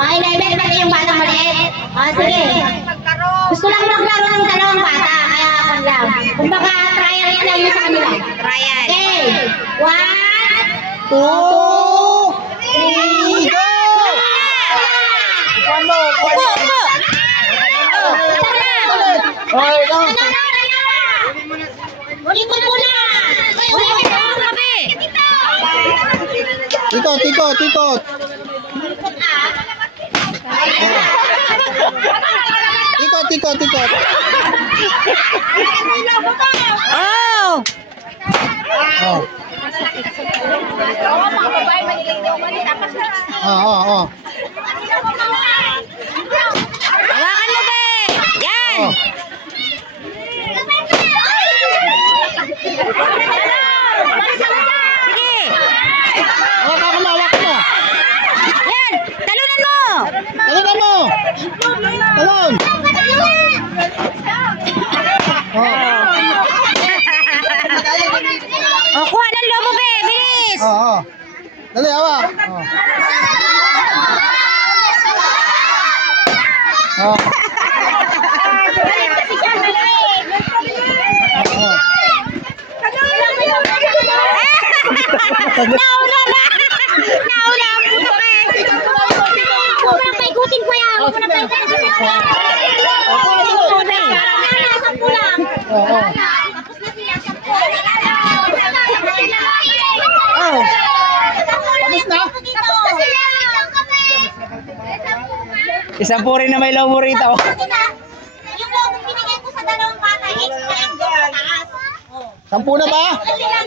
Oh, 11 pati yung batang maliit. Oh, sige. Gusto lang maglaro ng dalawang bata, kaya ako lang. Kumbaga, trial lang yun sa kanila. Trial. Okay. 1, 2, 3, go! One more. Upo, upo. Okay, go. Ulitin mo na! Kami. Tikot. Tikot. Oh! Oh. Oh. Hawakan mo, be. Yan. Oh. Sige. Hawakan mo. Yan. Talunan mo. Talunan mo. Talon. Oh. Oh, kuha ng lobo, be. Bilis. Oh. Dali, hawak. Oh. Oh. Nauna na. Nauna ang puto, be. Huwag mo na paikutin ko yan. Huwag mo na paikutin ko yan. Oh. Oh. Tapos na? Isang puri na may lobo rito. Yung logo binigay ko sa dalawang bata, extra yung taas. 10 na ba? Sila